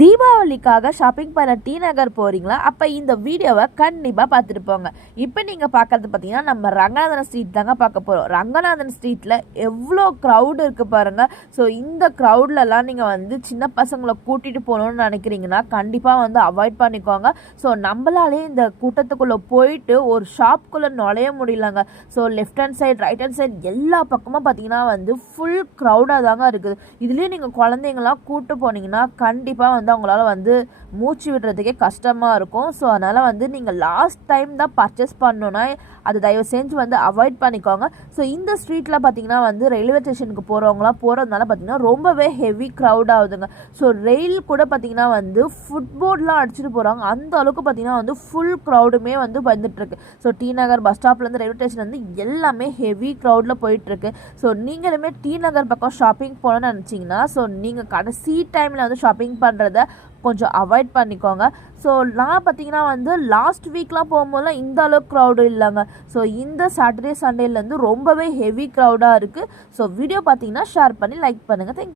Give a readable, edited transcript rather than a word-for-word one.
தீபாவளிக்காக shopping பண்ண D நகர் போகிறீங்களா? அப்போ இந்த வீடியோவை கண்டிப்பாக பார்த்துட்டு போங்க. இப்போ நீங்கள் பார்க்குறது பார்த்தீங்கன்னா நம்ம ரங்கநாதன் ஸ்ட்ரீட் தாங்க பார்க்க போகிறோம். ரங்கநாதன் ஸ்ட்ரீட்டில் எவ்வளோ க்ரௌடு இருக்குது பாருங்கள். ஸோ இந்த க்ரௌட்லலாம் நீங்கள் வந்து சின்ன பசங்களை கூட்டிகிட்டு போகணுன்னு நினைக்கிறீங்கன்னா கண்டிப்பாக வந்து அவாய்ட் பண்ணிக்கோங்க. ஸோ நம்மளாலே இந்த கூட்டத்துக்குள்ளே போயிட்டு ஒரு ஷாப்புக்குள்ளே நுழைய முடியலங்க. So left hand side right hand side எல்லா பக்கமும் பார்த்தீங்கன்னா வந்து ஃபுல் க்ரௌடாக தாங்க இருக்குது. இதுலேயும் நீங்கள் குழந்தைங்களாம் கூப்பிட்டு போனீங்கன்னா கண்டிப்பாக வந்து அவங்களால வந்து மூச்சு விடுறதுக்கே கஷ்டமாக இருக்கும். ஸோ அதனால் வந்து நீங்கள் லாஸ்ட் டைம் தான் பர்ச்சேஸ் பண்ணணுன்னா அது தயவு செஞ்சு வந்து அவாய்ட் பண்ணிக்கோங்க. ஸோ இந்த ஸ்ட்ரீட்டில் பார்த்தீங்கன்னா வந்து ரயில்வே ஸ்டேஷனுக்கு போகிறவங்களாம் போகிறதுனால பார்த்தீங்கன்னா ரொம்பவே ஹெவி க்ரௌட் ஆகுதுங்க. ஸோ ரயில் கூட பார்த்தீங்கன்னா வந்து ஃபுட்போர்ட்லாம் அடிச்சுட்டு போகிறாங்க. அந்த அளவுக்கு பார்த்தீங்கன்னா வந்து ஃபுல் க்ரௌடுமே வந்து வந்துட்டுருக்கு. ஸோ டி நகர் பஸ் ஸ்டாப்லேருந்து ரயில்வே ஸ்டேஷன் வந்து எல்லாமே ஹெவி க்ரௌடில் போயிட்டுருக்கு. ஸோ நீங்களுமே டி நகர் பக்கம் ஷாப்பிங் போகணுன்னு நினச்சிங்கன்னா ஸோ நீங்கள் கடைசி டைமில் வந்து ஷாப்பிங் பண்ணுறத கொஞ்சம் அவாய்ட் பண்ணிக்கோங்க. ஸோ நான் பார்த்தீங்கன்னா வந்து லாஸ்ட் வீக்லாம் போகும்போதுலாம் இந்த அளவுக்கு க்ரௌடு இல்லைங்க. ஸோ இந்த சாட்டர்டே சண்டேலேருந்து ரொம்பவே ஹெவி க்ரௌடாக இருக்குது. ஸோ வீடியோ பார்த்தீங்கன்னா ஷேர் பண்ணி லைக் பண்ணுங்கள். தேங்க்யூ.